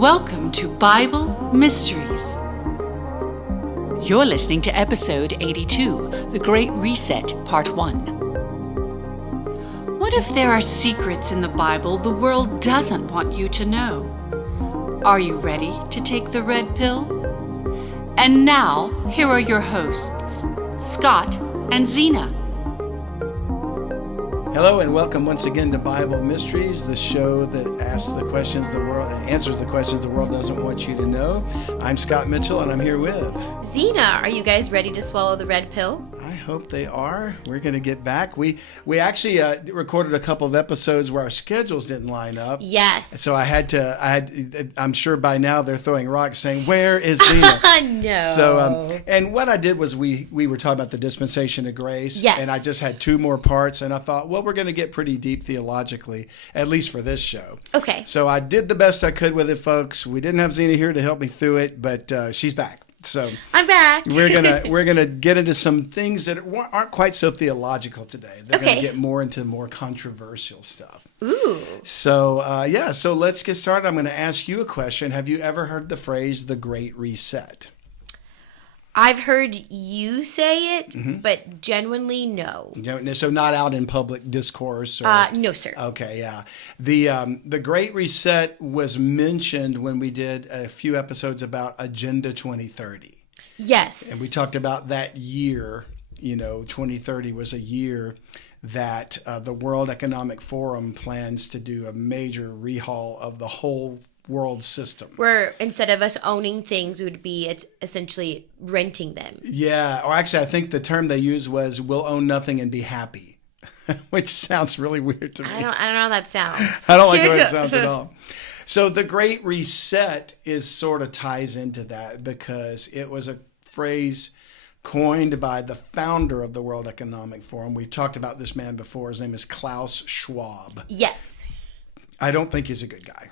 Welcome to Bible Mysteries. You're listening to episode 82, The Great Reset, Part 1. What if there are secrets in the Bible the world doesn't want you to know? Are you ready to take the red pill? And now, here are your hosts, Scott and Zena. Hello and welcome once again to Bible Mysteries, the show that asks the questions the world and answers the questions the world doesn't want you to know. I'm Scott Mitchell and I'm here with Zena. Are you guys ready to swallow the red pill? I hope they are. We're going to get back. We actually recorded a couple of episodes where our schedules didn't line up. Yes. So I'm sure by now they're throwing rocks saying, "Where is Zena?" No. So, and what I did was we were talking about the dispensation of grace. Yes. And I just had two more parts and I thought, well, we're going to get pretty deep theologically, at least for this show. Okay. So I did the best I could with it, folks. We didn't have Zena here to help me through it, but she's back. So I'm back. we're gonna get into some things that aren't quite so theological today. They're gonna get more into more controversial stuff. Ooh. So so let's get started. I'm gonna ask you a question. Have you ever heard the phrase "the Great Reset"? I've heard you say it, but genuinely no. So not out in public discourse? No, sir. Okay, yeah. The Great Reset was mentioned when we did a few episodes about Agenda 2030. Yes. And we talked about that year, 2030 was a year that the World Economic Forum plans to do a major rehaul of the whole world system. Where instead of us owning things, we would be essentially renting them. Yeah, or actually I think the term they used was "we'll own nothing and be happy," which sounds really weird to me. I don't know how that sounds. I don't like the way it sounds at all. So the Great Reset sort of ties into that because it was a phrase coined by the founder of the World Economic Forum. We've talked about this man before. His name is Klaus Schwab. Yes. I don't think he's a good guy.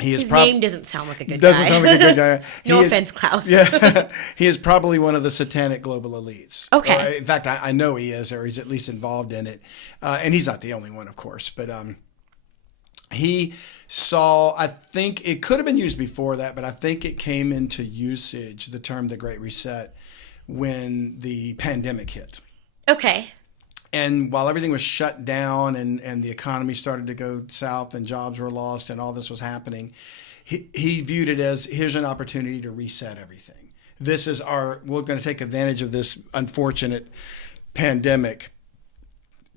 His name doesn't sound like a good guy. Doesn't sound like a good guy. No offense, Klaus. Yeah, he is probably one of the satanic global elites. Okay. Or, in fact, I know he is, or he's at least involved in it. And he's not the only one, of course. But he saw, I think it could have been used before that, but I think it came into usage, the term "the Great Reset," when the pandemic hit. Okay. And while everything was shut down and the economy started to go south and jobs were lost and all this was happening, he viewed it as, here's an opportunity to reset everything. We're going to take advantage of this unfortunate pandemic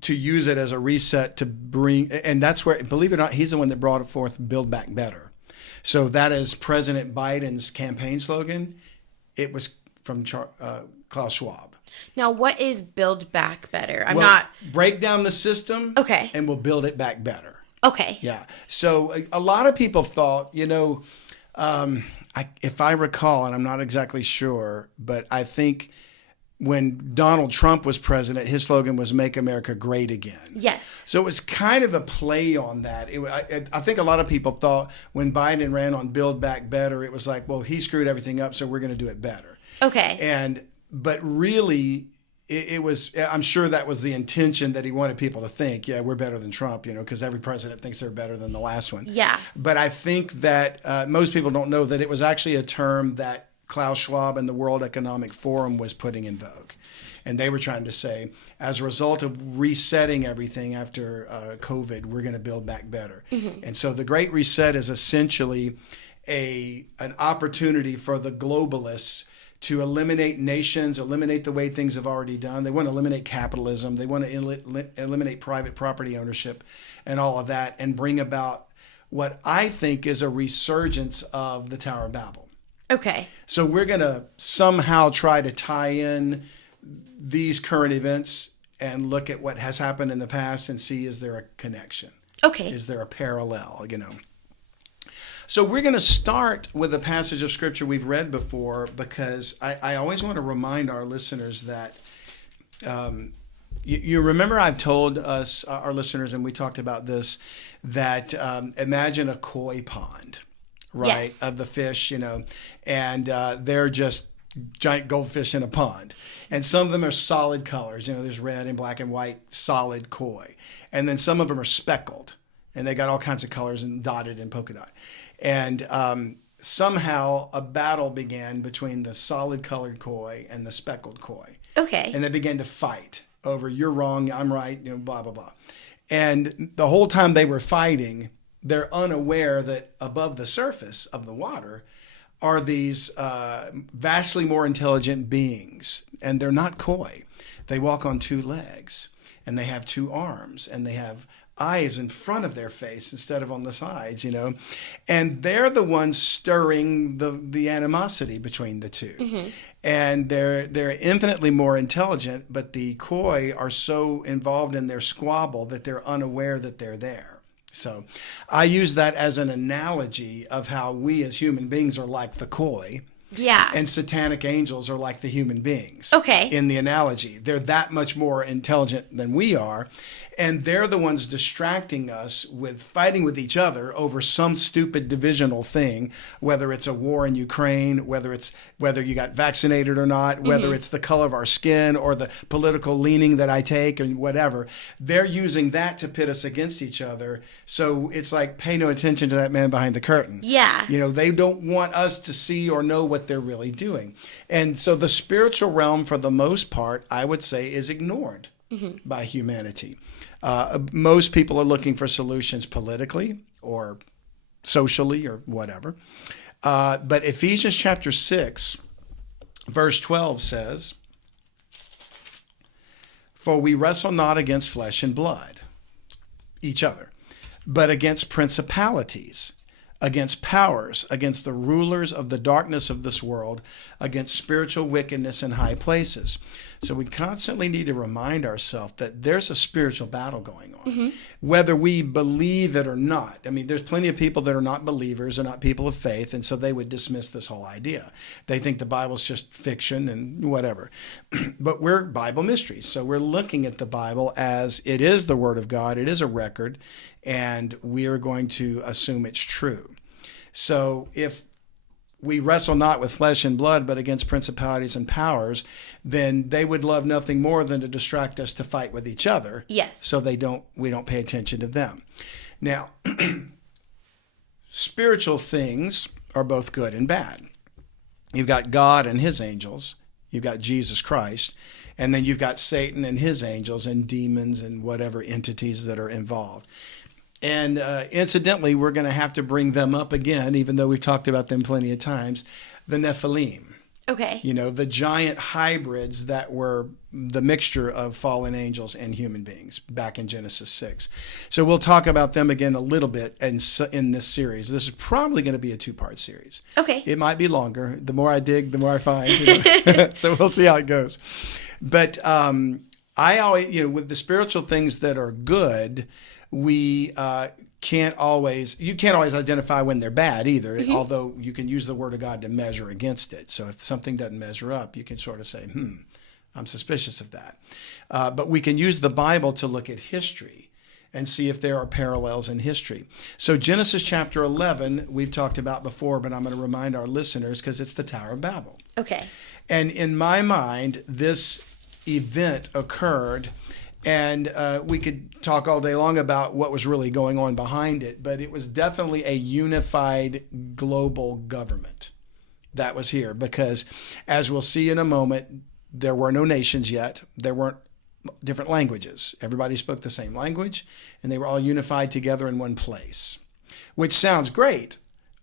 to use it as a reset to bring, and that's where, believe it or not, he's the one that brought forth Build Back Better. So that is President Biden's campaign slogan. It was from Klaus Schwab. Now, what is Build Back Better? Break down the system. Okay. And we'll build it back better. Okay. Yeah. So a lot of people thought, if I recall, and I'm not exactly sure, but I think when Donald Trump was president, his slogan was "Make America Great Again." Yes. So it was kind of a play on that. I think a lot of people thought when Biden ran on Build Back Better, it was like, well, he screwed everything up, so we're going to do it better. Okay. But really, it was, I'm sure that was the intention that he wanted people to think, yeah, we're better than Trump, because every president thinks they're better than the last one. Yeah. But I think that most people don't know that it was actually a term that Klaus Schwab and the World Economic Forum was putting in vogue. And they were trying to say, as a result of resetting everything after COVID, we're going to build back better. Mm-hmm. And so the Great Reset is essentially an opportunity for the globalists to eliminate nations, eliminate the way things have already done. They want to eliminate capitalism. They want to eliminate private property ownership and all of that and bring about what I think is a resurgence of the Tower of Babel. Okay. So we're going to somehow try to tie in these current events and look at what has happened in the past and see, is there a connection? Okay. Is there a parallel, So we're going to start with a passage of scripture we've read before because I always want to remind our listeners that you remember I've told us, our listeners, and we talked about this, that imagine a koi pond, right, yes, of the fish, and they're just giant goldfish in a pond. And some of them are solid colors. There's red and black and white, solid koi. And then some of them are speckled. and they got all kinds of colors and dotted and polka dot. And somehow a battle began between the solid colored koi and the speckled koi. Okay. And they began to fight over, you're wrong, I'm right, blah, blah, blah. And the whole time they were fighting, they're unaware that above the surface of the water are these vastly more intelligent beings. And they're not koi. They walk on two legs, and they have two arms, and they have eyes in front of their face instead of on the sides, and they're the ones stirring the animosity between the two. Mm-hmm. And they're infinitely more intelligent, but the koi are so involved in their squabble that they're unaware that they're there. So I use that as an analogy of how we as human beings are like the koi. Yeah. And satanic angels are like the human beings. Okay. In the analogy. They're that much more intelligent than we are. And they're the ones distracting us with fighting with each other over some stupid divisional thing, whether it's a war in Ukraine, whether you got vaccinated or not, whether it's the color of our skin or the political leaning that I take or whatever. They're using that to pit us against each other. So it's like, pay no attention to that man behind the curtain. Yeah. They don't want us to see or know what they're really doing. And so the spiritual realm, for the most part, I would say, is ignored by humanity. Most people are looking for solutions politically or socially or whatever. But Ephesians chapter 6, verse 12 says, "For we wrestle not against flesh and blood," each other, "but against principalities, against powers, against the rulers of the darkness of this world, against spiritual wickedness in high places." So we constantly need to remind ourselves that there's a spiritual battle going on, whether we believe it or not. I mean, there's plenty of people that are not believers, are not people of faith, and so they would dismiss this whole idea. They think the Bible's just fiction and whatever. But we're Bible mysteries, so we're looking at the Bible as it is the Word of God, it is a record, and we are going to assume it's true. So if we wrestle not with flesh and blood, but against principalities and powers, then they would love nothing more than to distract us to fight with each other. Yes. So we don't pay attention to them. Now, spiritual things are both good and bad. You've got God and his angels. You've got Jesus Christ. And then you've got Satan and his angels and demons and whatever entities that are involved. And incidentally, we're going to have to bring them up again, even though we've talked about them plenty of times, the Nephilim. Okay. The giant hybrids that were the mixture of fallen angels and human beings back in Genesis 6. So we'll talk about them again a little bit in this series. This is probably going to be a 2-part series. Okay. It might be longer. The more I dig, the more I find. So we'll see how it goes. But I always, with the spiritual things that are good, we can't always identify when they're bad either, although you can use the Word of God to measure against it. So if something doesn't measure up, you can sort of say, I'm suspicious of that. But we can use the Bible to look at history and see if there are parallels in history. So Genesis chapter 11, we've talked about before, but I'm going to remind our listeners because it's the Tower of Babel. Okay. And in my mind, this event occurred. And we could talk all day long about what was really going on behind it, but it was definitely a unified global government that was here because, as we'll see in a moment, there were no nations yet. There weren't different languages. Everybody spoke the same language, and they were all unified together in one place, which sounds great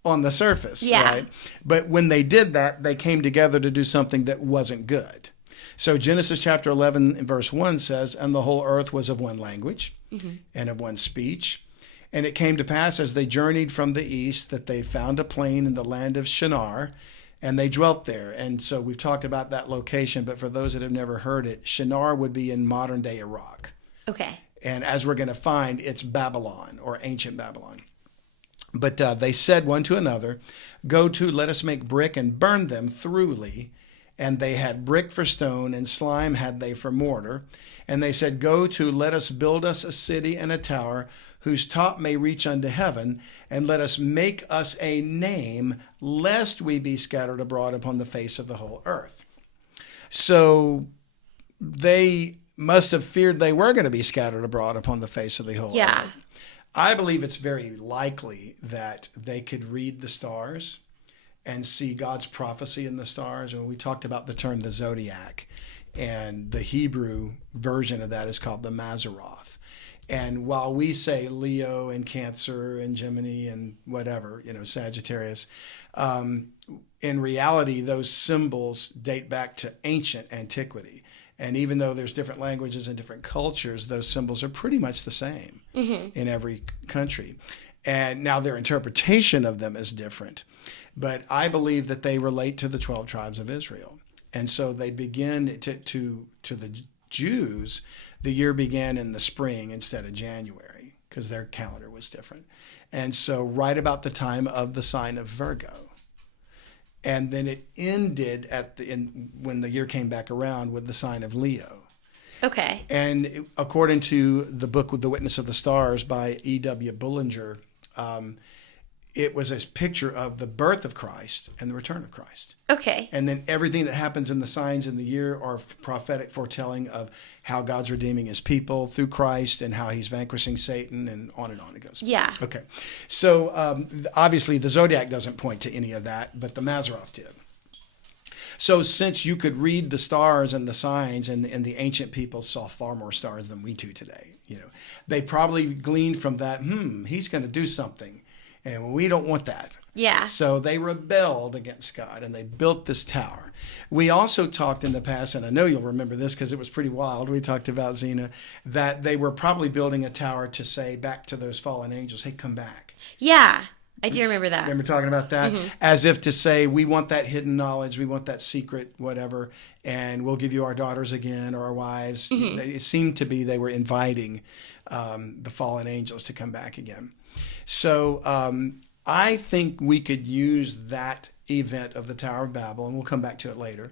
on the surface, right? But when they did that, they came together to do something that wasn't good. So Genesis chapter 11 verse 1 says, "And the whole earth was of one language and of one speech. And it came to pass as they journeyed from the east that they found a plain in the land of Shinar, and they dwelt there." And so we've talked about that location, but for those that have never heard it, Shinar would be in modern day Iraq. Okay. And as we're going to find, it's Babylon or ancient Babylon. But they said one to another, "Go to, let us make brick and burn them thoroughly." And they had brick for stone, and slime had they for mortar. And they said, "Go to, let us build us a city and a tower, whose top may reach unto heaven, and let us make us a name, lest we be scattered abroad upon the face of the whole earth." So they must have feared they were going to be scattered abroad upon the face of the whole earth. I believe it's very likely that they could read the stars and see God's prophecy in the stars. And we talked about the term the Zodiac, and the Hebrew version of that is called the Mazzaroth. And while we say Leo and Cancer and Gemini and whatever, Sagittarius, in reality, those symbols date back to ancient antiquity. And even though there's different languages and different cultures, those symbols are pretty much the same in every country. And now their interpretation of them is different. But I believe that they relate to the 12 tribes of Israel. And so they begin to the Jews, the year began in the spring instead of January because their calendar was different. And so right about the time of the sign of Virgo. And then it ended when the year came back around with the sign of Leo. Okay. And according to the book The Witness of the Stars by E.W. Bullinger, it was a picture of the birth of Christ and the return of Christ. Okay. And then everything that happens in the signs in the year are prophetic foretelling of how God's redeeming his people through Christ and how he's vanquishing Satan, and on it goes. Yeah. Okay. So obviously the Zodiac doesn't point to any of that, but the Mazzaroth did. So since you could read the stars and the signs, and the ancient people saw far more stars than we do today, they probably gleaned from that, he's going to do something. And we don't want that. Yeah. So they rebelled against God and they built this tower. We also talked in the past, and I know you'll remember this because it was pretty wild. We talked about Zena, that they were probably building a tower to say back to those fallen angels, hey, come back. Yeah. I do remember that. Remember talking about that? As if to say, we want that hidden knowledge, we want that secret, whatever, and we'll give you our daughters again or our wives. It seemed to be they were inviting the fallen angels to come back again. So I think we could use that event of the Tower of Babel, and we'll come back to it later,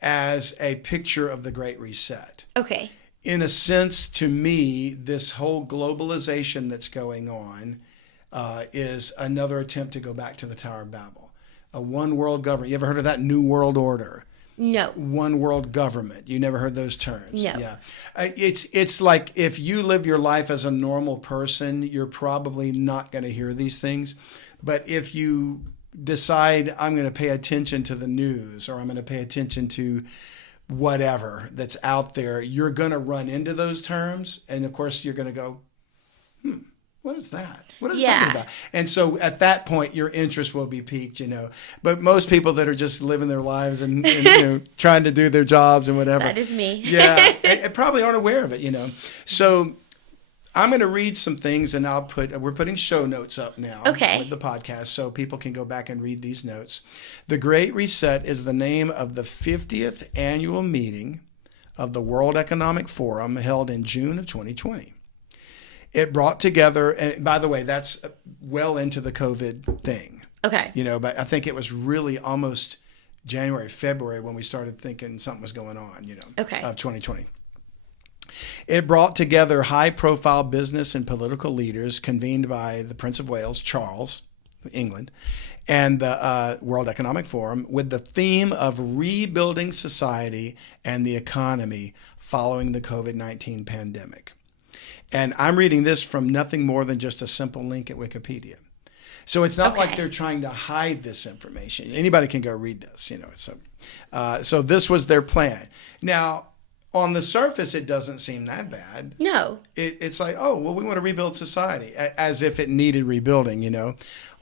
as a picture of the Great Reset. Okay. In a sense, to me, this whole globalization that's going on is another attempt to go back to the Tower of Babel. A one world government. You ever heard of that New World Order? No. One world government. You never heard those terms? No. Yeah. It's like if you live your life as a normal person, you're probably not going to hear these things. But if you decide I'm going to pay attention to the news, or I'm going to pay attention to whatever that's out there, you're going to run into those terms. And of course, you're going to go, what is that? What is it talking about? And so at that point, your interest will be piqued, But most people that are just living their lives and trying to do their jobs and whatever. That is me. and probably aren't aware of it, So I'm going to read some things, and we're putting show notes up now with the podcast so people can go back and read these notes. The Great Reset is the name of the 50th annual meeting of the World Economic Forum held in June of 2020. It brought together, and by the way, that's well into the COVID thing. Okay. But I think it was really almost January, February when we started thinking something was going on, of 2020. It brought together high-profile business and political leaders convened by the Prince of Wales, Charles, England, and the World Economic Forum with the theme of rebuilding society and the economy following the COVID-19 pandemic. And I'm reading this from nothing more than just a simple link at Wikipedia. So it's not like they're trying to hide this information. Anybody can go read this, So this was their plan. Now, on the surface, it doesn't seem that bad. No. It's like, we want to rebuild society, as if it needed rebuilding,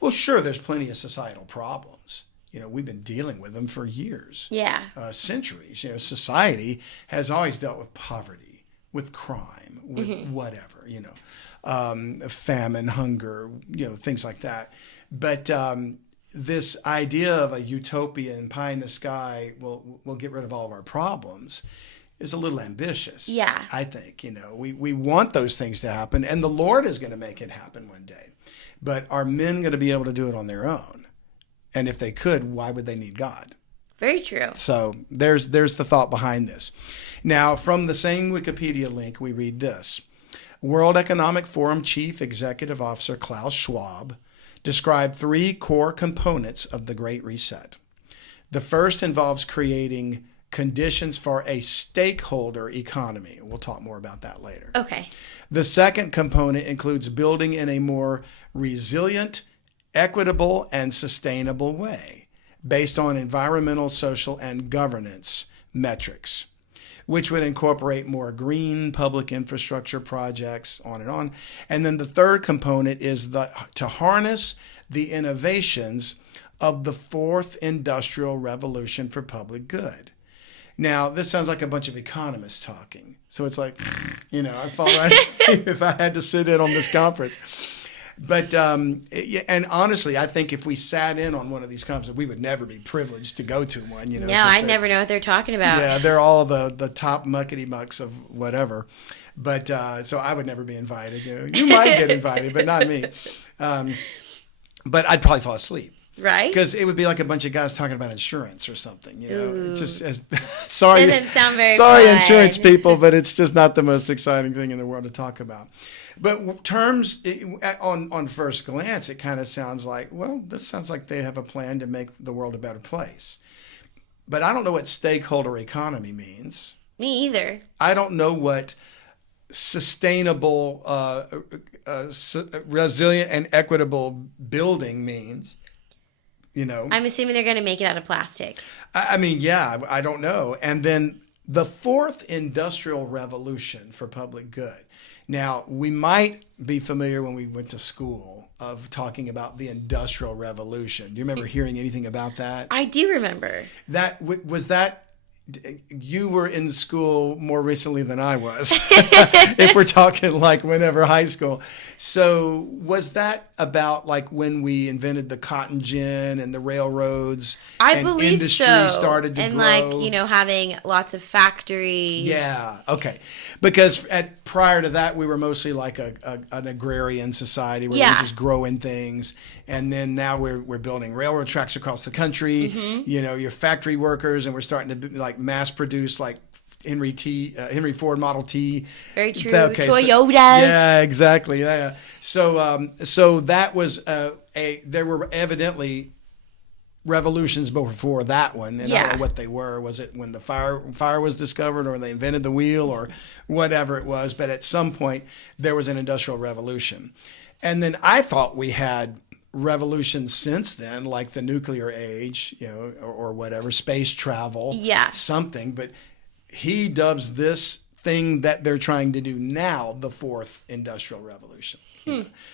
Well, sure, there's plenty of societal problems. We've been dealing with them for years. Yeah. Centuries. Society has always dealt with poverty, with crime, with whatever, famine, hunger, things like that. But this idea of a utopia and pie in the sky will get rid of all of our problems is a little ambitious. Yeah. I think, we want those things to happen, and the Lord is going to make it happen one day. But are men going to be able to do it on their own? And if they could, why would they need God? Very true. So there's the thought behind this. Now, from the same Wikipedia link, we read this. World Economic Forum Chief Executive Officer Klaus Schwab described 3 core components of the Great Reset. The first involves creating conditions for a stakeholder economy. We'll talk more about that later. Okay. The second component includes building in a more resilient, equitable, and sustainable way based on environmental, social, and governance metrics, which would incorporate more green public infrastructure projects, on and on. And then the third component is to harness the innovations of the fourth industrial revolution for public good. Now, this sounds like a bunch of economists talking. So it's like, I felt like if I had to sit in on this conference. But, and honestly, I think if we sat in on one of these conferences, we would never be privileged to go to one. No, I never know what they're talking about. Yeah, they're all the top muckety-mucks of whatever. But, so I would never be invited. You might get invited, but not me. But I'd probably fall asleep. Right? Because it would be like a bunch of guys talking about insurance or something. It's just sorry. Doesn't sound very sorry, fun. Insurance people, but it's just not the most exciting thing in the world to talk about. But terms on first glance, it kind of sounds like, well, this sounds like they have a plan to make the world a better place. But I don't know what stakeholder economy means. Me either. I don't know what sustainable, resilient, and equitable building means. I'm assuming they're going to make it out of plastic. I mean, yeah, I don't know. And then the fourth industrial revolution for public good. Now, we might be familiar when we went to school of talking about the Industrial Revolution. Do you remember hearing anything about that? I do remember. You were in school more recently than I was, if we're talking like whenever high school. So was that about like when we invented the cotton gin and the railroads? I believe industry so. started to grow? And having lots of factories. Yeah, okay. Because prior to that, we were mostly like an agrarian society where we were just growing things. And then now we're building railroad tracks across the country. Mm-hmm. Your factory workers, and we're starting to mass produce like Henry Ford Model T. Very true. Okay, Toyotas. Yeah, exactly. Yeah. So that was there were evidently revolutions before that one, and I don't know what they were. Was it when the fire was discovered, or they invented the wheel, or whatever it was? But at some point, there was an industrial revolution, and then I thought we had revolutions since then, like the nuclear age, or whatever, space travel, something. But he dubs this thing that they're trying to do now the fourth industrial revolution.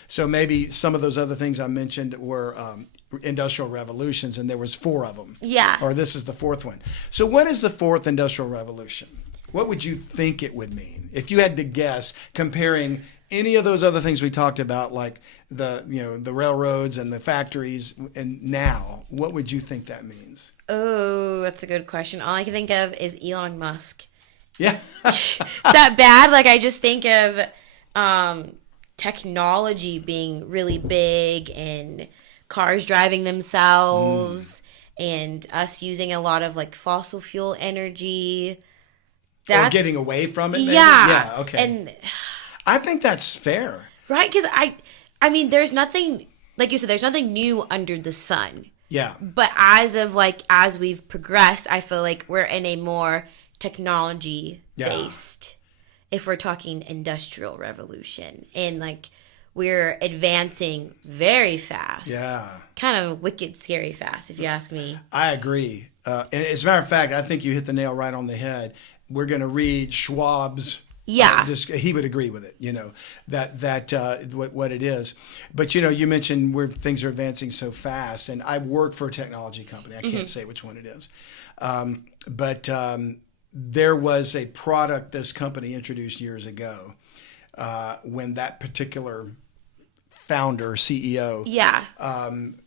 So maybe some of those other things I mentioned were industrial revolutions, and there was 4 of them. Yeah. Or this is the 4th one. So what is the 4th industrial revolution? What would you think it would mean if you had to guess, comparing any of those other things we talked about, like the railroads and the factories, and now, what would you think that means? Oh, that's a good question. All I can think of is Elon Musk. Yeah. Is that bad? Like, I just think of technology being really big, and cars driving themselves, and us using a lot of like fossil fuel energy. Or getting away from it, maybe? Yeah. Yeah, okay. And I think that's fair. Right? Because I mean, there's nothing, like you said, there's nothing new under the sun. Yeah. But as we've progressed, I feel like we're in a more technology-based, if we're talking industrial revolution. And like, we're advancing very fast. Yeah. Kind of wicked scary fast, if you ask me. I agree. And as a matter of fact, I think you hit the nail right on the head. We're going to read Schwab's. He would agree with it, what it is. But, you mentioned where things are advancing so fast. And I work for a technology company. I can't say which one it is. But there was a product this company introduced years ago when that particular founder, CEO,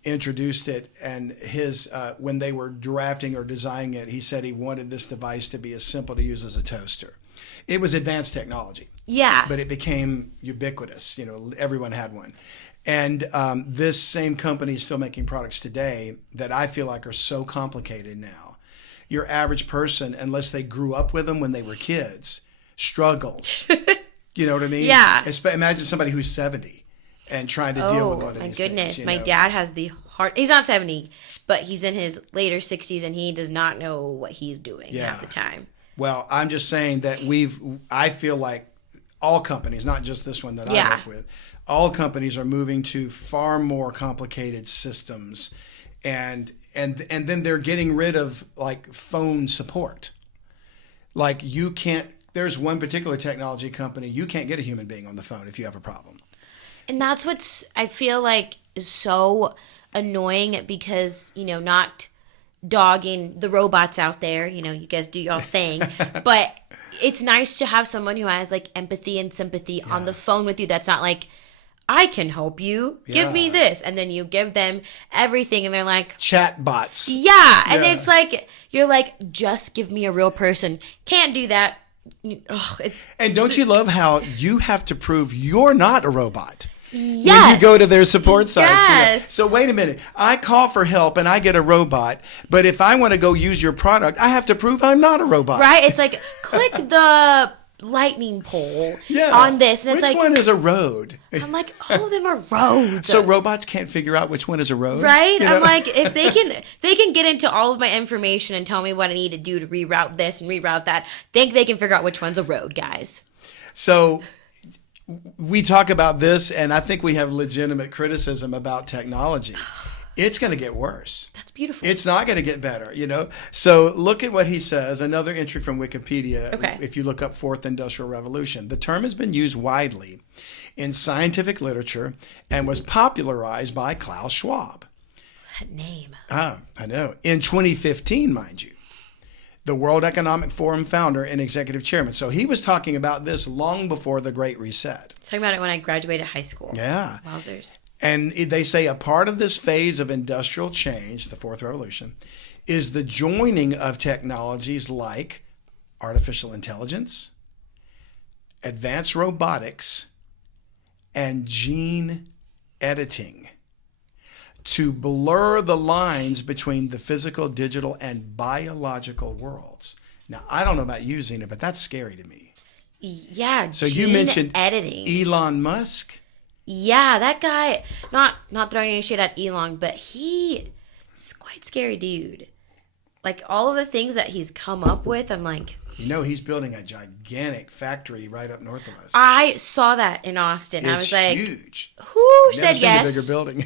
introduced it, and his when they were drafting or designing it, he said he wanted this device to be as simple to use as a toaster. It was advanced technology, but it became ubiquitous. Everyone had one, and this same company is still making products today that I feel like are so complicated now. Your average person, unless they grew up with them when they were kids, struggles. You know what I mean? Yeah. Imagine somebody who's 70. And trying to deal with one of these things. Oh, my goodness. My dad has the hard. He's not 70, but he's in his later 60s, and he does not know what he's doing half the time. Well, I'm just saying that I feel like all companies, not just this one that I work with, all companies are moving to far more complicated systems, and then they're getting rid of like phone support. Like there's one particular technology company, you can't get a human being on the phone if you have a problem. And that's what's, I feel like, is so annoying because, not dogging the robots out there, you guys do your thing, but it's nice to have someone who has like empathy and sympathy on the phone with you. That's not like, I can help you. Give me this. And then you give them everything and they're like... Chat bots. Yeah. And it's like, you're like, just give me a real person. Can't do that. And don't you love how you have to prove you're not a robot? Yes. When you go to their support sites. Yes. So wait a minute. I call for help and I get a robot. But if I want to go use your product, I have to prove I'm not a robot. Right? It's like, click the... lightning pole on this, and it's which one is a road? I'm like, all of them are roads. So robots can't figure out which one is a road, right? I'm like, if they can get into all of my information and tell me what I need to do to reroute this and reroute that, think they can figure out which one's a road, guys. So we talk about this, and I think we have legitimate criticism about technology. It's going to get worse. That's beautiful. It's not going to get better, So look at what he says. Another entry from Wikipedia. Okay. If you look up Fourth Industrial Revolution, the term has been used widely in scientific literature and was popularized by Klaus Schwab. That name. I know. In 2015, mind you, the World Economic Forum founder and executive chairman. So he was talking about this long before the Great Reset. I was talking about it when I graduated high school. Yeah. Wowzers. And they say a part of this phase of industrial change, the Fourth Revolution, is the joining of technologies like artificial intelligence, advanced robotics, and gene editing to blur the lines between the physical, digital, and biological worlds. Now, I don't know about you, Zena, but that's scary to me. Yeah, so you mentioned editing. Elon Musk. Yeah, that guy, not throwing any shit at Elon, but he's quite scary dude. Like, all of the things that he's come up with, I'm like... he's building a gigantic factory right up north of us. I saw that in Austin. I was like... It's huge. Who said yes? A bigger building.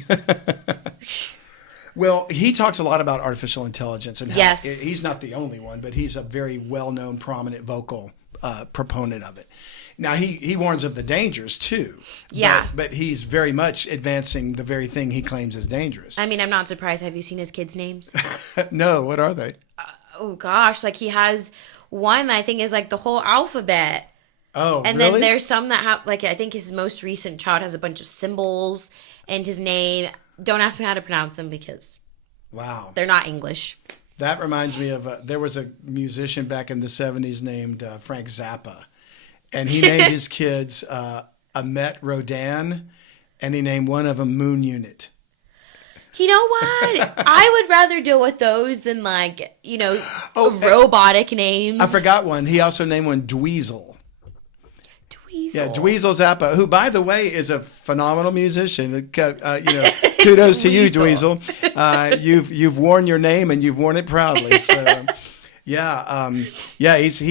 Well, he talks a lot about artificial intelligence. And how he's not the only one, but he's a very well-known, prominent, vocal proponent of it. Now, he warns of the dangers, too. Yeah. But he's very much advancing the very thing he claims is dangerous. I mean, I'm not surprised. Have you seen his kids' names? No. What are they? Oh, gosh. Like, he has one, I think, is like the whole alphabet. Oh, and really? Then there's some that have, like, I think his most recent child has a bunch of symbols and his name. Don't ask me how to pronounce them because they're not English. That reminds me of, there was a musician back in the 70s named Frank Zappa. And he named his kids Ahmet Rodin, and he named one of them Moon Unit. You know what? I would rather deal with those than robotic names. I forgot one. He also named one Dweezil. Yeah, Dweezil Zappa, who, by the way, is a phenomenal musician. Kudos to you, Dweezil. You've worn your name and you've worn it proudly. So. He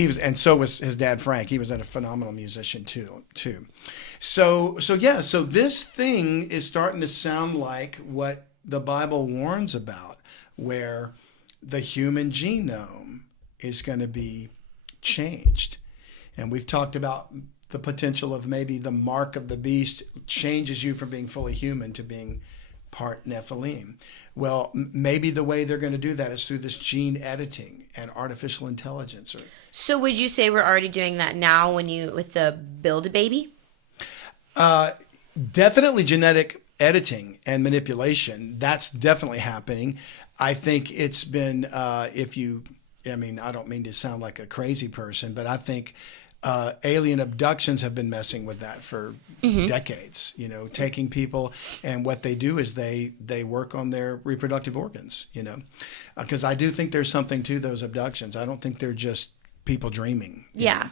was, and so was his dad Frank. He was a phenomenal musician too. So this thing is starting to sound like what the Bible warns about, where the human genome is going to be changed. And we've talked about the potential of maybe the mark of the beast changes you from being fully human to being part Nephilim. Well, maybe the way they're going to do that is through this gene editing and artificial intelligence. So would you say we're already doing that now with the Build-A-Baby? Definitely genetic editing and manipulation. That's definitely happening. I think it's been, I don't mean to sound like a crazy person, but I think alien abductions have been messing with that for decades, taking people, and what they do is they work on their reproductive organs, because I do think there's something to those abductions. I don't think they're just people dreaming. Yeah.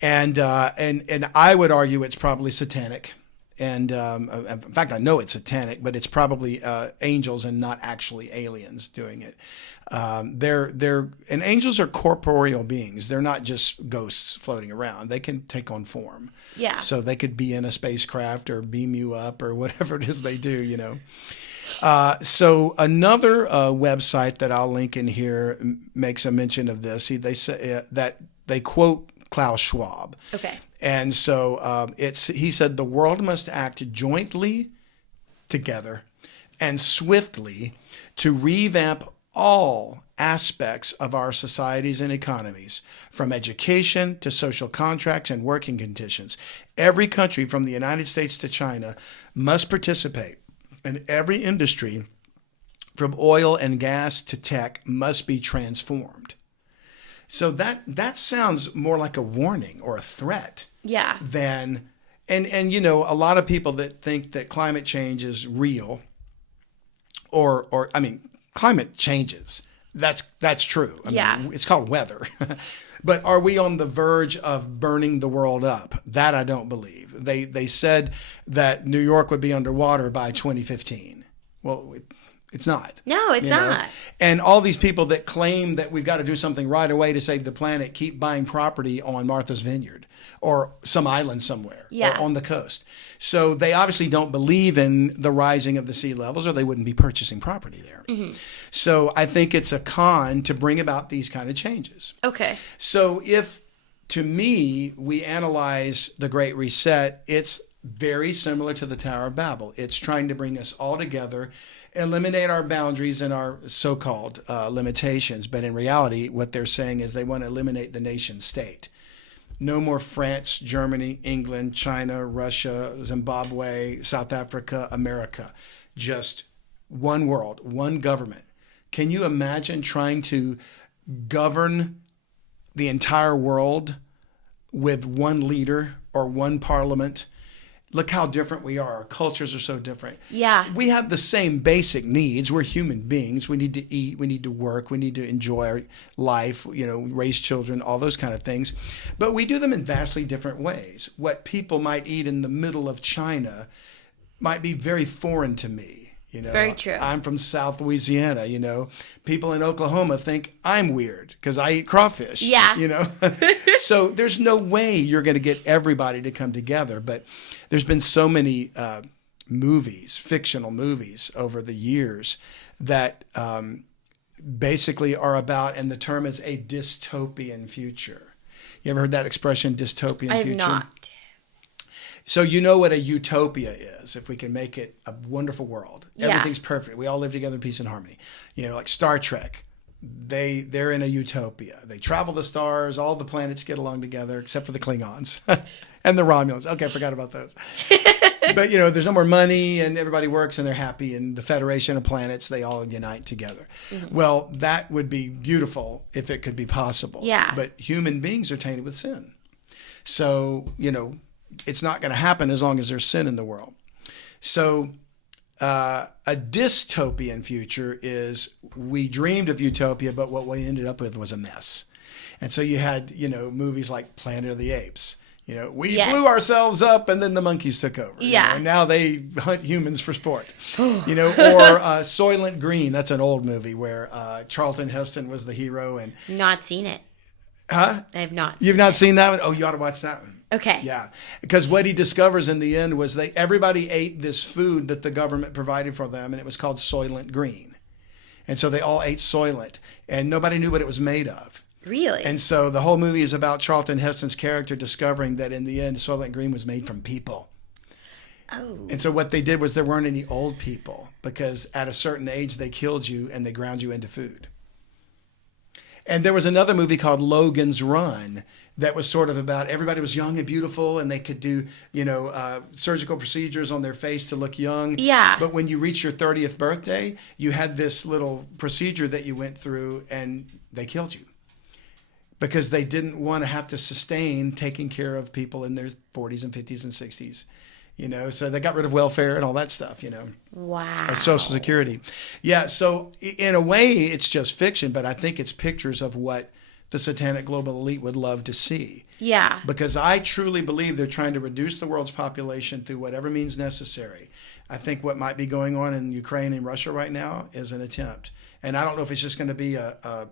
And I would argue it's probably satanic, And in fact, I know it's satanic, but it's probably angels and not actually aliens doing it. And angels are corporeal beings. They're not just ghosts floating around. They can take on form. Yeah. So they could be in a spacecraft or beam you up or whatever it is they do, you know. So another website that I'll link in here makes a mention of this. They say that they quote Klaus Schwab. Okay. And so he said the world must act jointly together and swiftly to revamp all aspects of our societies and economies, from education to social contracts and working conditions. Every country from the United States to China must participate, and every industry from oil and gas to tech must be transformed. So that sounds more like a warning or a threat than, and you know, a lot of people that think that climate change is real, or I mean, climate changes. That's true. I mean, it's called weather. But are we on the verge of burning the world up? That I don't believe. They said that New York would be underwater by 2015. Well, it's not. No, it's not. And all these people that claim that we've got to do something right away to save the planet keep buying property on Martha's Vineyard or some island somewhere or on the coast. So they obviously don't believe in the rising of the sea levels, or they wouldn't be purchasing property there. Mm-hmm. So I think it's a con to bring about these kind of changes. Okay. So if, to me, we analyze the Great Reset, it's very similar to the Tower of Babel. It's trying to bring us all together, eliminate our boundaries and our so-called limitations. But in reality, what they're saying is they want to eliminate the nation state. No more France, Germany, England, China, Russia, Zimbabwe, South Africa, America. Just one world, one government. Can you imagine trying to govern the entire world with one leader or one parliament? Look how different we are. Our cultures are so different. Yeah. We have the same basic needs. We're human beings. We need to eat. We need to work. We need to enjoy our life, you know, raise children, all those kind of things. But we do them in vastly different ways. What people might eat in the middle of China might be very foreign to me. You know, very true. I'm from South Louisiana, you know. People in Oklahoma think I'm weird because I eat crawfish. Yeah. You know. So there's no way you're going to get everybody to come together. But there's been so many movies, fictional movies over the years that basically are about, and the term is a dystopian future. You ever heard that expression, dystopian future? I have not. So you know what a utopia is, if we can make it a wonderful world. Yeah. Everything's perfect. We all live together in peace and harmony. You know, like Star Trek, they're in a utopia. They travel the stars, all the planets get along together, except for the Klingons and the Romulans. Okay, I forgot about those. But, you know, there's no more money and everybody works and they're happy, and the Federation of Planets, they all unite together. Mm-hmm. Well, that would be beautiful if it could be possible. Yeah. But human beings are tainted with sin. So, you know, it's not going to happen as long as there's sin in the world. So a dystopian future is, we dreamed of utopia, but what we ended up with was a mess. And so you had, you know, movies like Planet of the Apes. You know, we blew ourselves up and then the monkeys took over. Yeah. You know, and now they hunt humans for sport. You know, or Soylent Green. That's an old movie where Charlton Heston was the hero. And Not seen it. Huh? I have not. You've not seen that one? Oh, you ought to watch that one. Okay. Yeah, because what he discovers in the end was everybody ate this food that the government provided for them, and it was called Soylent Green. And so they all ate Soylent, and nobody knew what it was made of. Really? And so the whole movie is about Charlton Heston's character discovering that in the end, Soylent Green was made from people. Oh. And so what they did was there weren't any old people, because at a certain age they killed you and they ground you into food. And there was another movie called Logan's Run that was sort of about everybody was young and beautiful and they could do, you know, surgical procedures on their face to look young. Yeah. But when you reach your 30th birthday, you had this little procedure that you went through and they killed you because they didn't want to have to sustain taking care of people in their 40s and 50s and 60s. You know, so they got rid of welfare and all that stuff, you know. Wow. Or Social Security. Yeah, so in a way, it's just fiction, but I think it's pictures of what the satanic global elite would love to see. Yeah. Because I truly believe they're trying to reduce the world's population through whatever means necessary. I think what might be going on in Ukraine and Russia right now is an attempt. And I don't know if it's just going to be a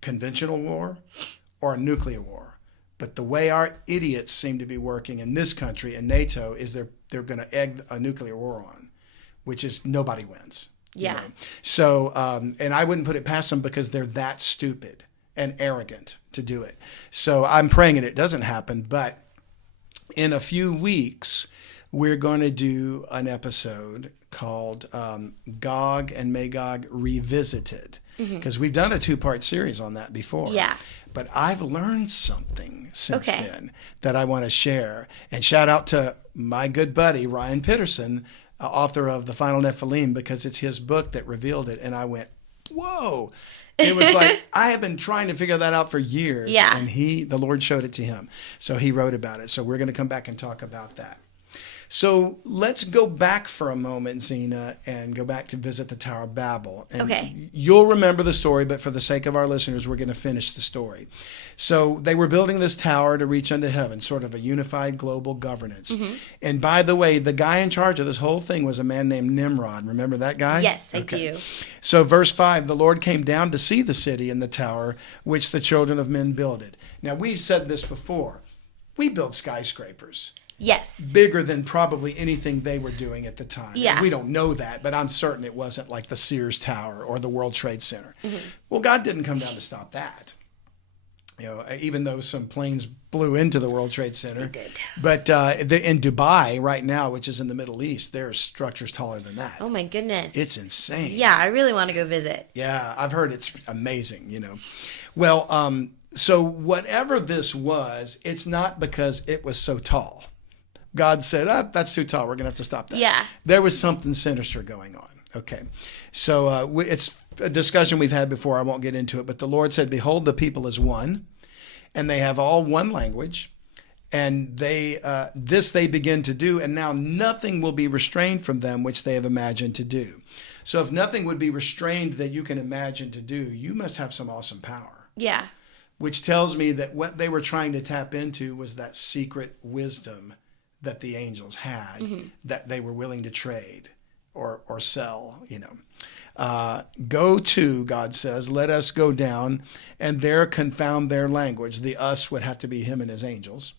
conventional war or a nuclear war. But the way our idiots seem to be working in this country and NATO is they're going to egg a nuclear war on, which is nobody wins. Yeah. You know? So, and I wouldn't put it past them because they're that stupid and arrogant to do it. So I'm praying it doesn't happen. But in a few weeks, we're going to do an episode called Gog and Magog Revisited, because we've done a 2-part series on that before. Yeah. But I've learned something since then that I want to share. And shout out to my good buddy, Ryan Pitterson, author of The Final Nephilim, because it's his book that revealed it. And I went, whoa. It was like, I have been trying to figure that out for years. Yeah. And the Lord showed it to him. So he wrote about it. So we're going to come back and talk about that. So let's go back for a moment, Zena, and go back to visit the Tower of Babel. And you'll remember the story, but for the sake of our listeners, we're going to finish the story. So they were building this tower to reach unto heaven, sort of a unified global governance. And by the way, the guy in charge of this whole thing was a man named Nimrod. Remember that guy? Yes, I do. So verse 5, the Lord came down to see the city and the tower which the children of men builded. Now, we've said this before. We build skyscrapers. Yes. Bigger than probably anything they were doing at the time. Yeah. We don't know that, but I'm certain it wasn't like the Sears Tower or the World Trade Center. Well, God didn't come down to stop that. You know, even though some planes blew into the World Trade Center. They did. But in Dubai right now, which is in the Middle East, there's structures taller than that. Oh my goodness. It's insane. Yeah, I really want to go visit. Yeah, I've heard it's amazing, you know. Well, so whatever this was, it's not because it was so tall. God said, that's too tall. We're going to have to stop that. Yeah. There was something sinister going on. Okay. So it's a discussion we've had before. I won't get into it. But the Lord said, behold, the people is one, and they have all one language. And this they begin to do, and now nothing will be restrained from them which they have imagined to do. So if nothing would be restrained that you can imagine to do, you must have some awesome power. Yeah. Which tells me that what they were trying to tap into was that secret wisdom that the angels had, that they were willing to trade or sell, you know. Go to, God says, let us go down and there confound their language. The us would have to be him and his angels,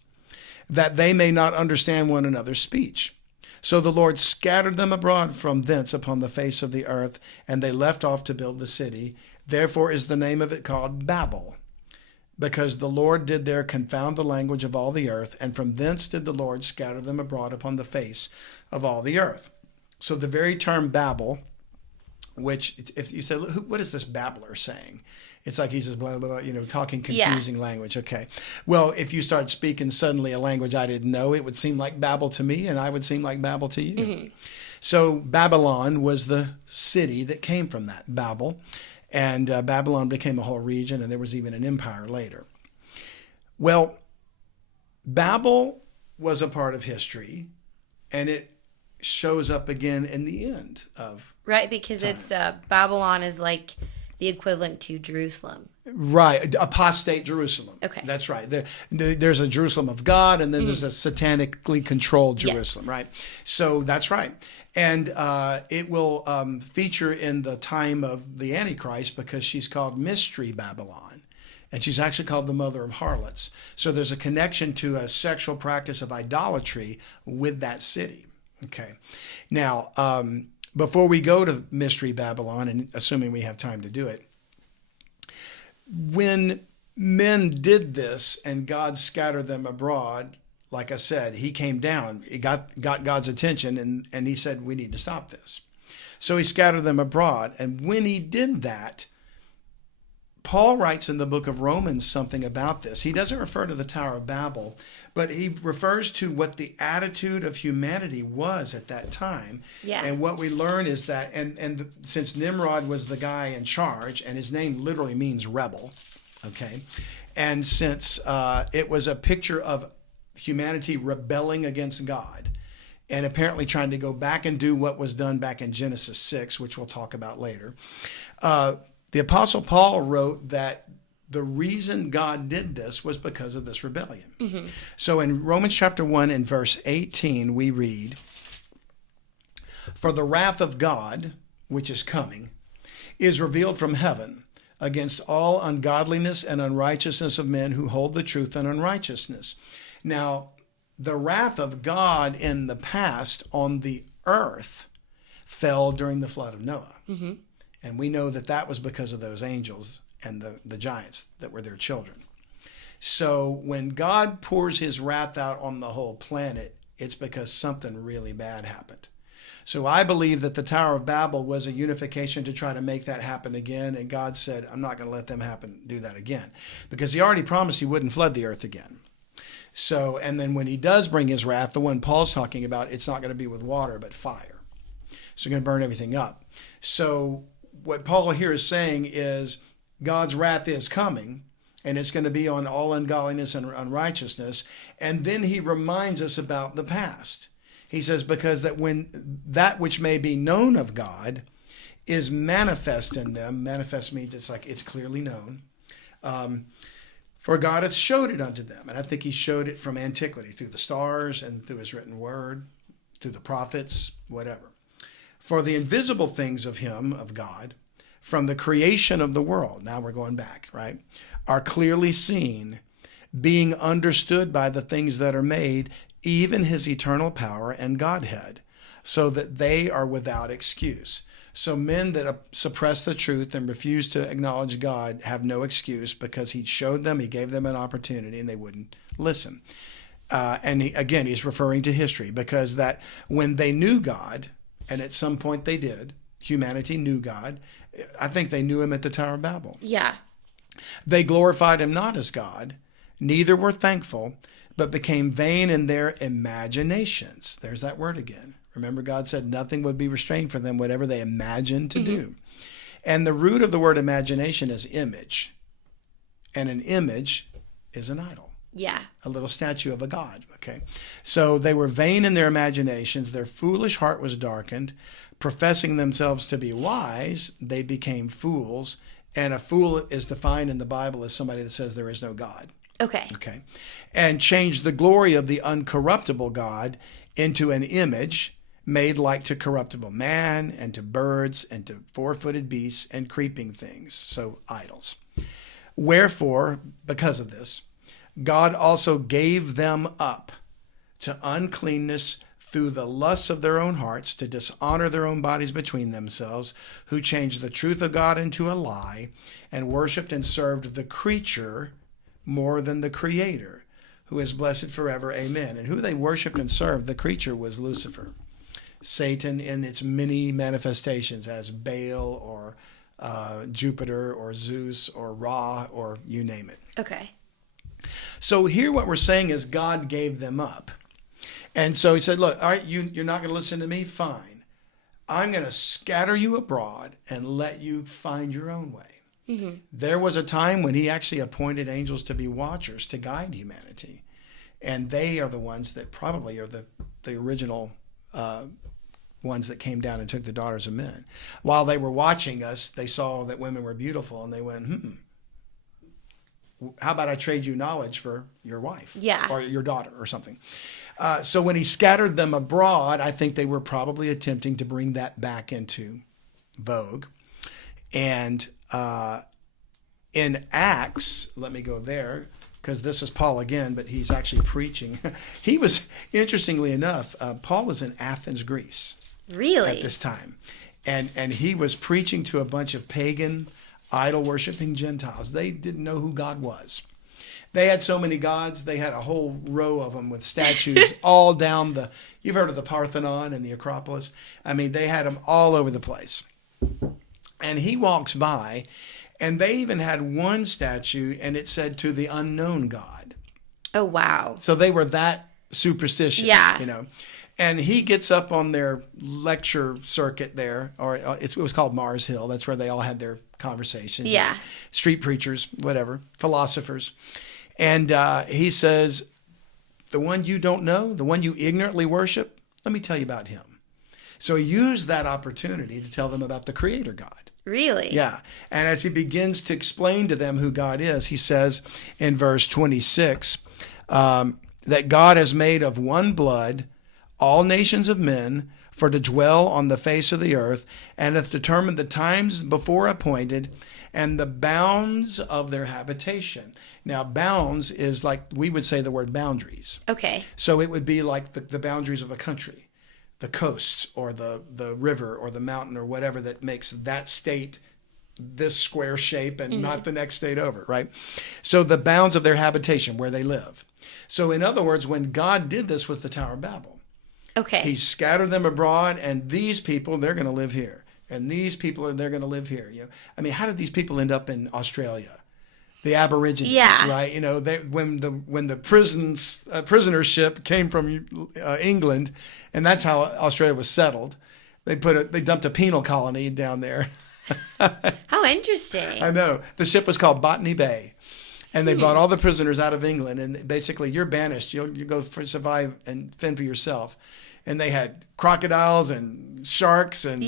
that they may not understand one another's speech. So the Lord scattered them abroad from thence upon the face of the earth, and they left off to build the city. Therefore is the name of it called Babel, because the Lord did there confound the language of all the earth, and from thence did the Lord scatter them abroad upon the face of all the earth. So the very term Babel, which if you say, what is this babbler saying? It's like he's just blah, blah, blah, you know, talking confusing language. Okay. Well, if you start speaking suddenly a language I didn't know, it would seem like Babel to me, and I would seem like Babel to you. So Babylon was the city that came from that, Babel. And Babylon became a whole region, and there was even an empire later. Well, Babel was a part of history, and it shows up again in the end of Right, because time. It's Babylon is like the equivalent to Jerusalem. Right, apostate Jerusalem. Okay. That's right. There's a Jerusalem of God, and then there's a satanically controlled Jerusalem, right? So that's right. And it will feature in the time of the Antichrist because she's called Mystery Babylon. And she's actually called the mother of harlots. So there's a connection to a sexual practice of idolatry with that city. Okay. Now, before we go to Mystery Babylon, and assuming we have time to do it, when men did this and God scattered them abroad, like I said, he came down, he got God's attention, and he said, we need to stop this. So he scattered them abroad. And when he did that, Paul writes in the book of Romans something about this. He doesn't refer to the Tower of Babel, but he refers to what the attitude of humanity was at that time. Yeah. And what we learn is that, since Nimrod was the guy in charge, and his name literally means rebel, okay, and since it was a picture of humanity rebelling against God, and apparently trying to go back and do what was done back in Genesis 6, which we'll talk about later, the Apostle Paul wrote that the reason God did this was because of this rebellion. So in Romans chapter 1 and verse 18, we read, "For the wrath of God, which is coming, is revealed from heaven against all ungodliness and unrighteousness of men who hold the truth in unrighteousness." Now, the wrath of God in the past on the earth fell during the flood of Noah. And we know that that was because of those angels and the giants that were their children. So when God pours his wrath out on the whole planet, it's because something really bad happened. So I believe that the Tower of Babel was a unification to try to make that happen again. And God said, I'm not going to let them do that again. Because he already promised he wouldn't flood the earth again. So, and then when he does bring his wrath, the one Paul's talking about, it's not going to be with water, but fire. So you're going to burn everything up. So what Paul here is saying is God's wrath is coming, and it's going to be on all ungodliness and unrighteousness. And then he reminds us about the past. He says, because that when that which may be known of God is manifest in them, manifest means it's clearly known, for God hath showed it unto them. And I think he showed it from antiquity, through the stars and through his written word, through the prophets, whatever. For the invisible things of him, of God, from the creation of the world, now we're going back, right, are clearly seen, being understood by the things that are made, even his eternal power and Godhead, so that they are without excuse. So men that suppress the truth and refuse to acknowledge God have no excuse, because he showed them, he gave them an opportunity, and they wouldn't listen. Again, he's referring to history, because that when they knew God, and at some point they did, humanity knew God. I think they knew him at the Tower of Babel. Yeah. They glorified him not as God, neither were thankful, but became vain in their imaginations. There's that word again. Remember, God said nothing would be restrained for them, whatever they imagined to do. And the root of the word imagination is image. And an image is an idol. Yeah. A little statue of a god. Okay. So they were vain in their imaginations. Their foolish heart was darkened. Professing themselves to be wise, they became fools. And a fool is defined in the Bible as somebody that says there is no God. Okay. Okay. And changed the glory of the uncorruptible God into an image made like to corruptible man, and to birds, and to four-footed beasts, and creeping things. So idols. Wherefore, because of this, God also gave them up to uncleanness through the lusts of their own hearts, to dishonor their own bodies between themselves, who changed the truth of God into a lie, and worshipped and served the creature more than the Creator, who is blessed forever. Amen. And who they worshipped and served, the creature, was Lucifer. Satan in its many manifestations, as Baal or Jupiter or Zeus or Ra, or you name it. Okay. So here what we're saying is God gave them up. And so he said, look, all right, you're not going to listen to me? Fine. I'm going to scatter you abroad and let you find your own way. There was a time when he actually appointed angels to be watchers to guide humanity. And they are the ones that probably are the original ones that came down and took the daughters of men. While they were watching us, they saw that women were beautiful, and they went, how about I trade you knowledge for your wife? Yeah. Or your daughter or something. So when he scattered them abroad, I think they were probably attempting to bring that back into vogue. And in Acts, let me go there, because this is Paul again, but he's actually preaching. He was, interestingly enough, Paul was in Athens, Greece. Really? At this time. And he was preaching to a bunch of pagan, idol-worshiping Gentiles. They didn't know who God was. They had so many gods, they had a whole row of them with statues all down you've heard of the Parthenon and the Acropolis. I mean, they had them all over the place. And he walks by, and they even had one statue, and it said, to the unknown God. Oh, wow. So they were that superstitious, Yeah. you know. And he gets up on their lecture circuit there, or it was called Mars Hill. That's where they all had their conversations. Yeah. Street preachers, whatever, philosophers. And he says, the one you don't know, the one you ignorantly worship, let me tell you about him. So he used that opportunity to tell them about the Creator God. Really? Yeah. And as he begins to explain to them who God is, he says in verse 26 that God has made of one blood all nations of men for to dwell on the face of the earth, and hath determined the times before appointed and the bounds of their habitation. Now, bounds is like we would say the word boundaries. Okay. So it would be like the boundaries of a country, the coasts or the river or the mountain or whatever that makes that state this square shape and not the next state over, right? So the bounds of their habitation, where they live. So in other words, when God did this with the Tower of Babel, Okay. he scattered them abroad, and these people, they're going to live here. And these people, they're going to live here. You know, I mean, how did these people end up in Australia? The Aborigines, right? You know, when the prisoner ship came from England, and that's how Australia was settled. They dumped a penal colony down there. How interesting. I know. The ship was called Botany Bay. And they brought all the prisoners out of England, and basically you're banished. You go survive and fend for yourself. And they had crocodiles and sharks and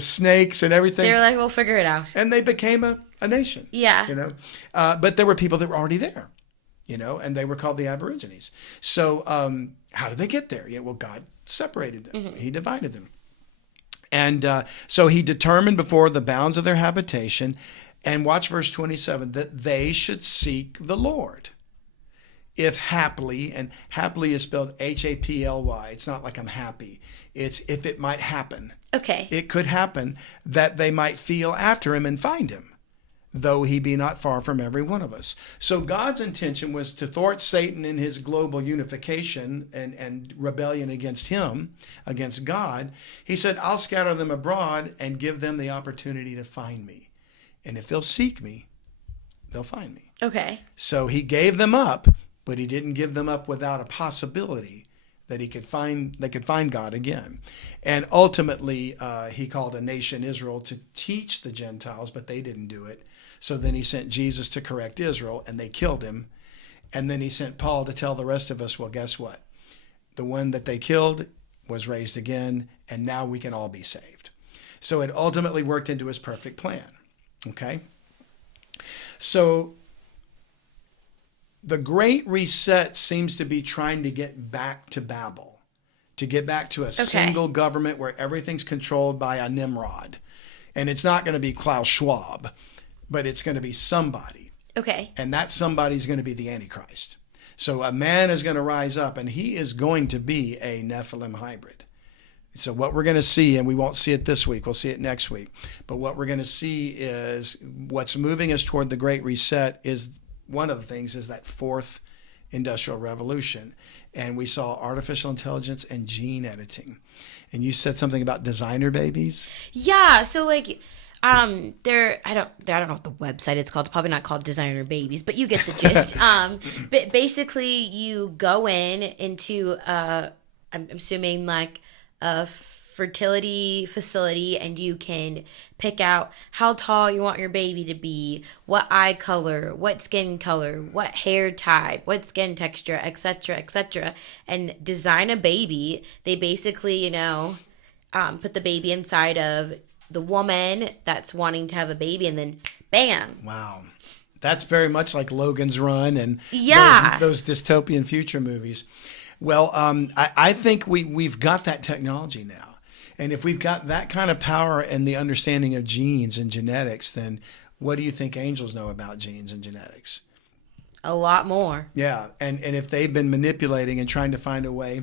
snakes and everything. They were like, we'll figure it out. And they became a nation. Yeah. You know, but there were people that were already there, you know, and they were called the Aborigines. So how did they get there? Yeah, well, God separated them. He divided them. And so he determined before the bounds of their habitation. And watch verse 27, that they should seek the Lord. If haply, and happily is spelled Haply. It's not like I'm happy. It's if it might happen. Okay. It could happen that they might feel after him and find him, though he be not far from every one of us. So God's intention was to thwart Satan in his global unification and rebellion against him, against God. He said, I'll scatter them abroad and give them the opportunity to find me. And if they'll seek me, they'll find me. Okay. So he gave them up, but he didn't give them up without a possibility that they could find God again. And ultimately, he called a nation, Israel, to teach the Gentiles, but they didn't do it. So then he sent Jesus to correct Israel, and they killed him. And then he sent Paul to tell the rest of us, well, guess what? The one that they killed was raised again, and now we can all be saved. So it ultimately worked into his perfect plan. Okay? So the Great Reset seems to be trying to get back to Babel, to get back to a single government where everything's controlled by a Nimrod. And it's not going to be Klaus Schwab, but it's going to be somebody. Okay. And that somebody's going to be the Antichrist. So a man is going to rise up, and he is going to be a Nephilim hybrid. So what we're going to see, and we won't see it this week, we'll see it next week, but what we're going to see is what's moving us toward the Great Reset is one of the things is that fourth industrial revolution. And we saw artificial intelligence and gene editing. And you said something about designer babies? Yeah, so like I don't know what the website it's called. It's probably not called Designer Babies, but you get the gist. But basically you go into I'm assuming like a fertility facility, and you can pick out how tall you want your baby to be, what eye color, what skin color, what hair type, what skin texture, etc., and design a baby. They basically, put the baby inside of the woman that's wanting to have a baby, and then bam. Wow. That's very much like Logan's Run and those dystopian future movies. Well, I think we've got that technology now. And if we've got that kind of power and the understanding of genes and genetics, then what do you think angels know about genes and genetics? A lot more. Yeah. And if they've been manipulating and trying to find a way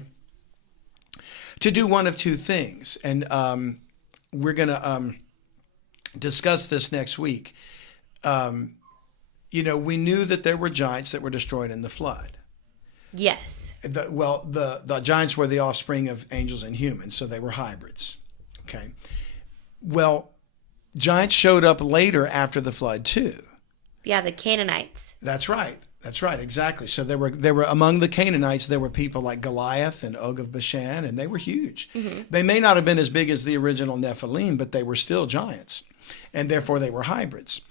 to do one of two things, and we're going to discuss this next week. We knew that there were giants that were destroyed in the flood. Yes. The giants were the offspring of angels and humans, so they were hybrids. Okay. Well, giants showed up later after the flood too. Yeah, the Canaanites. That's right. Exactly. So there were among the Canaanites, there were people like Goliath and Og of Bashan, and they were huge. Mm-hmm. They may not have been as big as the original Nephilim, but they were still giants, and therefore they were hybrids.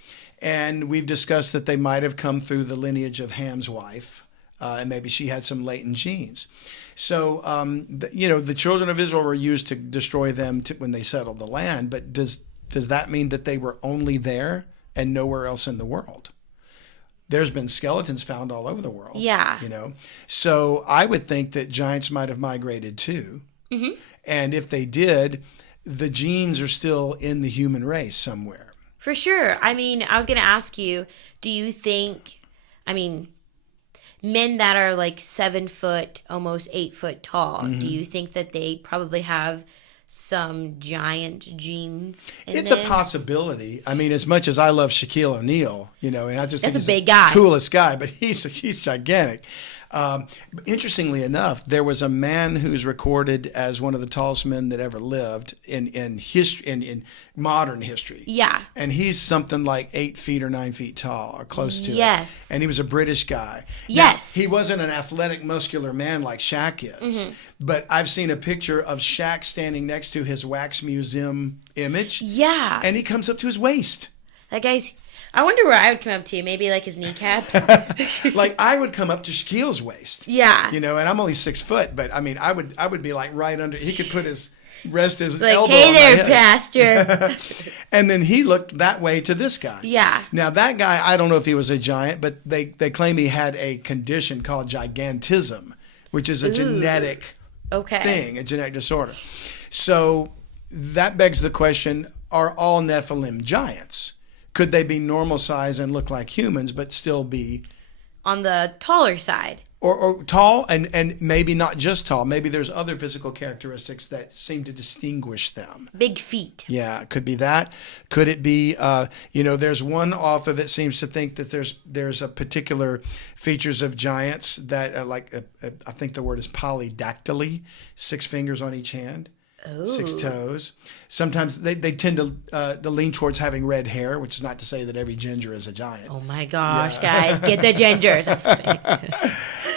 And we've discussed that they might have come through the lineage of Ham's wife, and maybe she had some latent genes. So, the children of Israel were used to destroy them when they settled the land. But does that mean that they were only there and nowhere else in the world? There's been skeletons found all over the world. Yeah. So I would think that giants might have migrated too. Mm-hmm. And if they did, the genes are still in the human race somewhere. For sure. I mean, I was going to ask you, do you think, men that are like 7 foot, almost 8 foot tall, do you think that they probably have some giant genes in It's them? a possibility. I mean, as much as I love Shaquille O'Neal, and I just think That's he's a big guy. Coolest guy, but he's gigantic. Interestingly enough, there was a man who's recorded as one of the tallest men that ever lived in history, in modern history. Yeah. And he's something like 8 feet or 9 feet tall, or close to it. Yes. And he was a British guy. Yes. Now, he wasn't an athletic, muscular man like Shaq is. But I've seen a picture of Shaq standing next to his wax museum image. Yeah. And he comes up to his waist. That guy's... I wonder where I would come up to. Maybe like his kneecaps. Like I would come up to Shaquille's waist. Yeah. And I'm only 6 foot, but I mean, I would be like right under. He could rest his like, elbow hey on there, my head. Pastor. And then he looked that way to this guy. Yeah. Now that guy, I don't know if he was a giant, but they claim he had a condition called gigantism, which is a genetic thing, a genetic disorder. So that begs the question: are all Nephilim giants? Could they be normal size and look like humans, but still be on the taller side? Or tall, and maybe not just tall. Maybe there's other physical characteristics that seem to distinguish them. Big feet. Yeah, it could be that. Could it be, there's one author that seems to think that there's a particular features of giants that, I think the word is polydactyly, 6 fingers on each hand. Ooh. 6 toes. Sometimes they tend to lean towards having red hair, which is not to say that every ginger is a giant. Oh my gosh, guys, get the gingers. I'm sorry.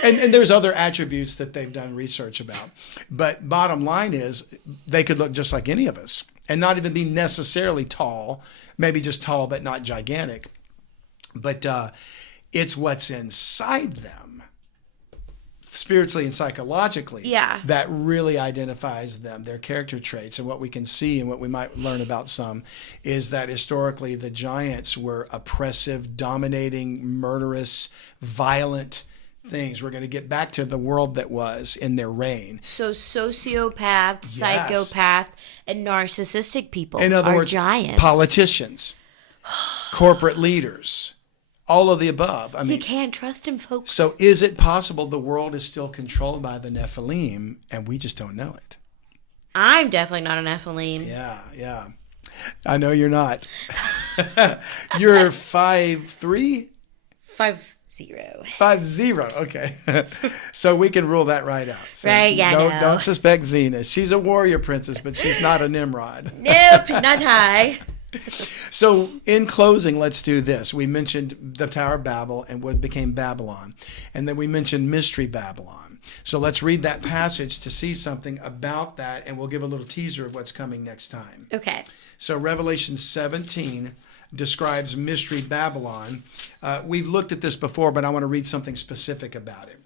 And there's other attributes that they've done research about. But bottom line is they could look just like any of us and not even be necessarily tall, maybe just tall but not gigantic. But it's what's inside them, spiritually and psychologically, that really identifies them, their character traits. And what we can see and what we might learn about some is that historically the giants were oppressive, dominating, murderous, violent things. We're going to get back to the world that was in their reign. So sociopath, psychopath, and narcissistic people in other are words, giants. Politicians, corporate leaders, all of the above. I mean, you can't trust him, folks. So is it possible the world is still controlled by the Nephilim and we just don't know it? I'm definitely not a Nephilim. Yeah. I know you're not. You're 5'3"? 5'0". 5'0". Okay. So we can rule that right out. So right, yeah, don't suspect Xena. She's a warrior princess, but she's not a Nimrod. Nope, not I. So in closing, let's do this. We mentioned the Tower of Babel and what became Babylon. And then we mentioned Mystery Babylon. So let's read that passage to see something about that, and we'll give a little teaser of what's coming next time. Okay. So Revelation 17 describes Mystery Babylon. We've looked at this before, but I want to read something specific about it.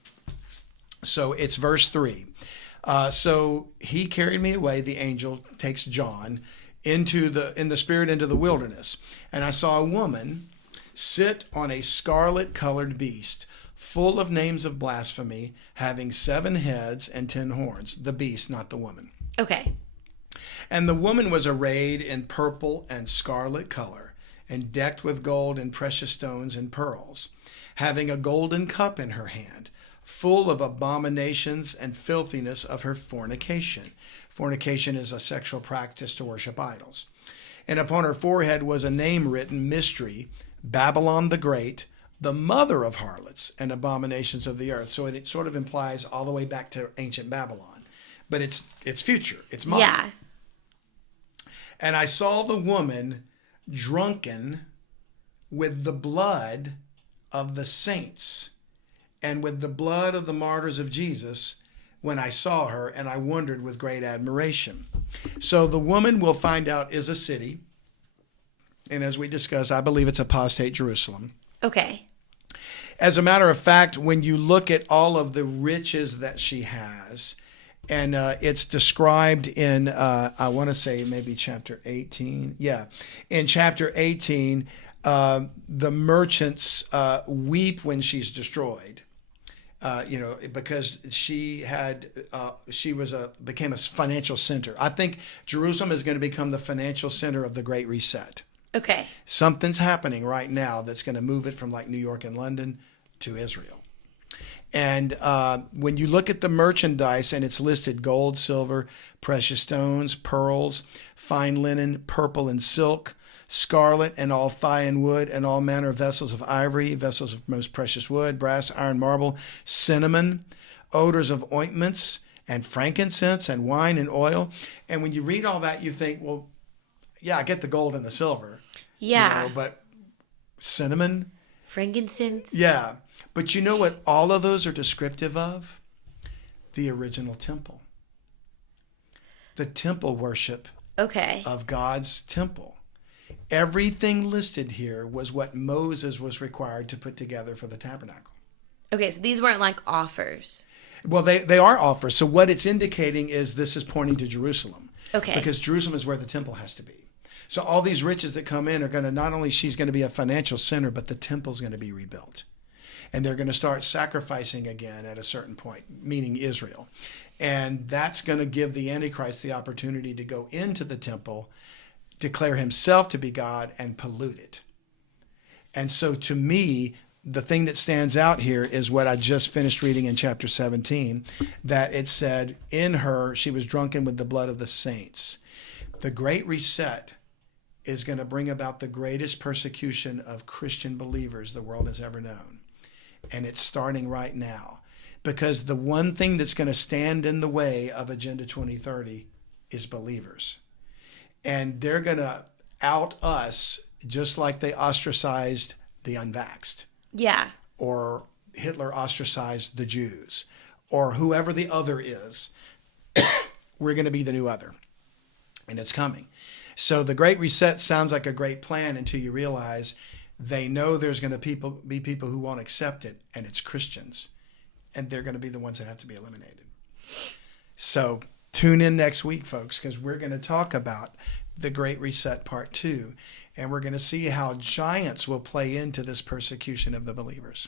So it's verse 3. So he carried me away, the angel takes John, in the spirit into the wilderness. And I saw a woman sit on a scarlet-colored beast, full of names of blasphemy, having 7 heads and 10 horns. The beast, not the woman. Okay. And the woman was arrayed in purple and scarlet color, and decked with gold and precious stones and pearls, having a golden cup in her hand, full of abominations and filthiness of her fornication. Fornication is a sexual practice to worship idols. And upon her forehead was a name written, Mystery, Babylon the Great, the mother of harlots and abominations of the earth. So it sort of implies all the way back to ancient Babylon. But it's future. It's modern. Yeah. And I saw the woman drunken with the blood of the saints and with the blood of the martyrs of Jesus when I saw her, and I wondered with great admiration. So the woman, we'll find out, is a city. And as we discussed, I believe it's apostate Jerusalem. Okay. As a matter of fact, when you look at all of the riches that she has, and it's described in, I want to say maybe chapter 18. Yeah. In chapter 18, the merchants weep when she's destroyed. Because became a financial center. I think Jerusalem is going to become the financial center of the Great Reset. Okay. Something's happening right now that's going to move it from like New York and London to Israel. And when you look at the merchandise, and it's listed gold, silver, precious stones, pearls, fine linen, purple and silk, scarlet, and all Thyine wood, and all manner of vessels of ivory, vessels of most precious wood, brass, iron, marble, cinnamon, odors of ointments, and frankincense, and wine, and oil. And when you read all that, you think, well, yeah, I get the gold and the silver. Yeah. But cinnamon? Frankincense? Yeah. But you know what all of those are descriptive of? The original temple. The temple worship of God's temple. Everything listed here was what Moses was required to put together for the tabernacle. Okay, so these weren't like offers. Well, they are offers. So what it's indicating is this is pointing to Jerusalem. Okay. Because Jerusalem is where the temple has to be. So all these riches that come in are going to, not only she's going to be a financial center, but the temple's going to be rebuilt. And they're going to start sacrificing again at a certain point, meaning Israel. And that's going to give the Antichrist the opportunity to go into the temple, declare himself to be God, and pollute it. And so to me, the thing that stands out here is what I just finished reading in chapter 17, that it said, in her, she was drunken with the blood of the saints. The Great Reset is going to bring about the greatest persecution of Christian believers the world has ever known. And it's starting right now. Because the one thing that's going to stand in the way of Agenda 2030 is believers. And they're going to out us just like they ostracized the unvaxxed. Yeah. Or Hitler ostracized the Jews. Or whoever the other is. We're going to be the new other. And it's coming. So the Great Reset sounds like a great plan until you realize they know there's going to be people who won't accept it, and it's Christians. And they're going to be the ones that have to be eliminated. So tune in next week, folks, because we're going to talk about the Great Reset Part 2, and we're going to see how giants will play into this persecution of the believers.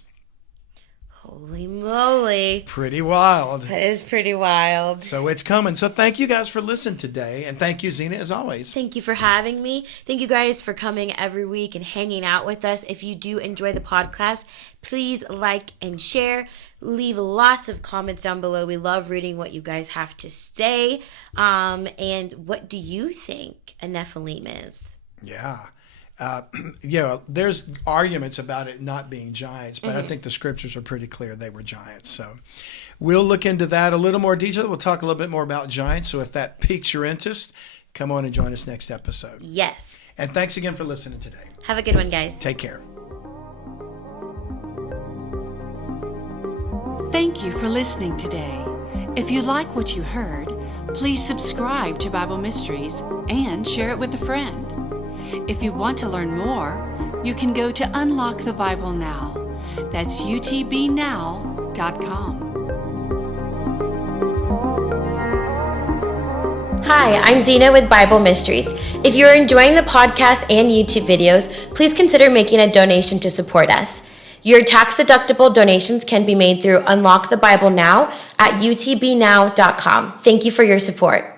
Holy moly. Pretty wild. That is pretty wild. So it's coming. So thank you guys for listening today. And thank you, Zena, as always. Thank you for having me. Thank you guys for coming every week and hanging out with us. If you do enjoy the podcast, please like and share. Leave lots of comments down below. We love reading what you guys have to say. And what do you think a Nephilim is? Yeah. There's arguments about it not being giants, but I think the scriptures are pretty clear they were giants. So we'll look into that a little more detail. We'll talk a little bit more about giants. So if that piques your interest, come on and join us next episode. Yes. And thanks again for listening today. Have a good one, guys. Take care. Thank you for listening today. If you like what you heard, please subscribe to Bible Mysteries and share it with a friend. If you want to learn more, you can go to Unlock the Bible Now. That's utbnow.com. Hi, I'm Zena with Bible Mysteries. If you're enjoying the podcast and YouTube videos, please consider making a donation to support us. Your tax-deductible donations can be made through Unlock the Bible Now at utbnow.com. Thank you for your support.